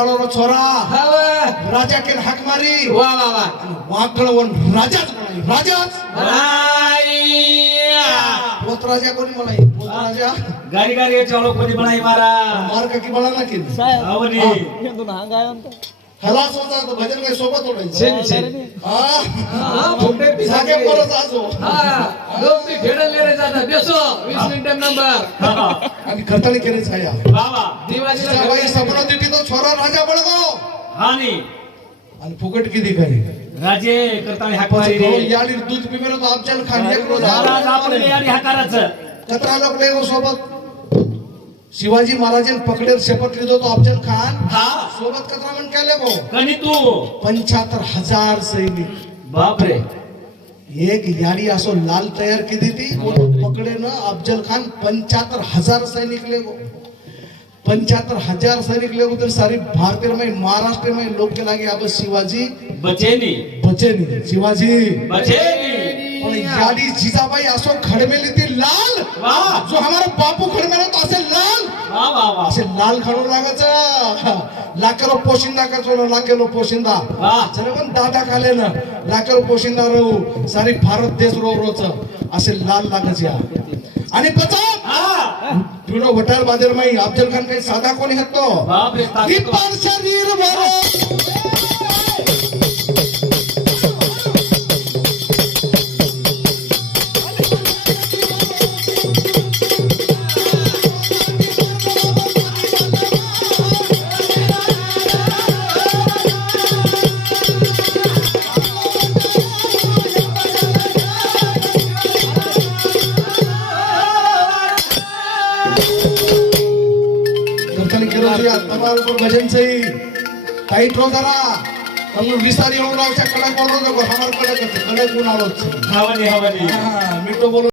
काळो रो छोरा हाव राजा के हाक मारी वा वा वा वाकळवन राजाच राजाच आईया पोत राजा कोणी मलाई पोत राजा गाडी गाडी चालो कोणी बनाई मारा मार का की बळा ना की आवनी हला सोचा तो भजन काय सोबत ओढायचं छेनी छेनी मोठे जागे परत आजो लोक मी खेळले रे जाता बेसो 20 मिनिट नंबर आणि खताळी केले छाया बाबा दिवाजीला बाई सपना दिटी तो छोरा राजा बळगो हानी आणि फुकट किती काही राजे करताना हाक मारी रे याडी दूध पिमेलो तो अफजल खान एक रोज महाराज आपले याडी हाकाराचं कतरा लोक लेगो सोबत शिवाजी महाराजांनी पकडेर शपथ लिहितो तो अफजल खान हा सोबत कतरा म्हण केले गो कणी तू 75,000 सैनिक बाप रे एक याडी असो लाल तयार की ती पकडे न अफजल खान 75,000 सैनिक लेगो 75,000 सैनिक लेगो तर सारी भारतीय में महाराष्ट्र में लोग के लागे अब शिवाजी बचेनी बचेनी शिवाजी बचेनी और याडी जीजाबाई असो खडमेली ती लाल वाह जो हमारा बापू खडमेला तो असे लाल वाह वाह वाह असे लाल खडू लागायचं लाखेरो पोशिंदा करतो ना लाखेरो पोशिंदा वाह चला पण दादा खाले ना लाखेरो पोशिंदा रहू सारी भारत देश रो रोच असे लाल लागायचे आणि बचाव हा तुलो वटार बाजार में अफजल खान काही साधा कोणी हत्तो बाप रे की पार शरीर भरो તમારું પર ભજન છે ટાઈટ રો જરા તમે વિસારી હોઉં રાવ છે કડક બોલો તો હમાર કડક છે કડક ગુનાળો છે हवनी हवनी હા મીઠો બોલો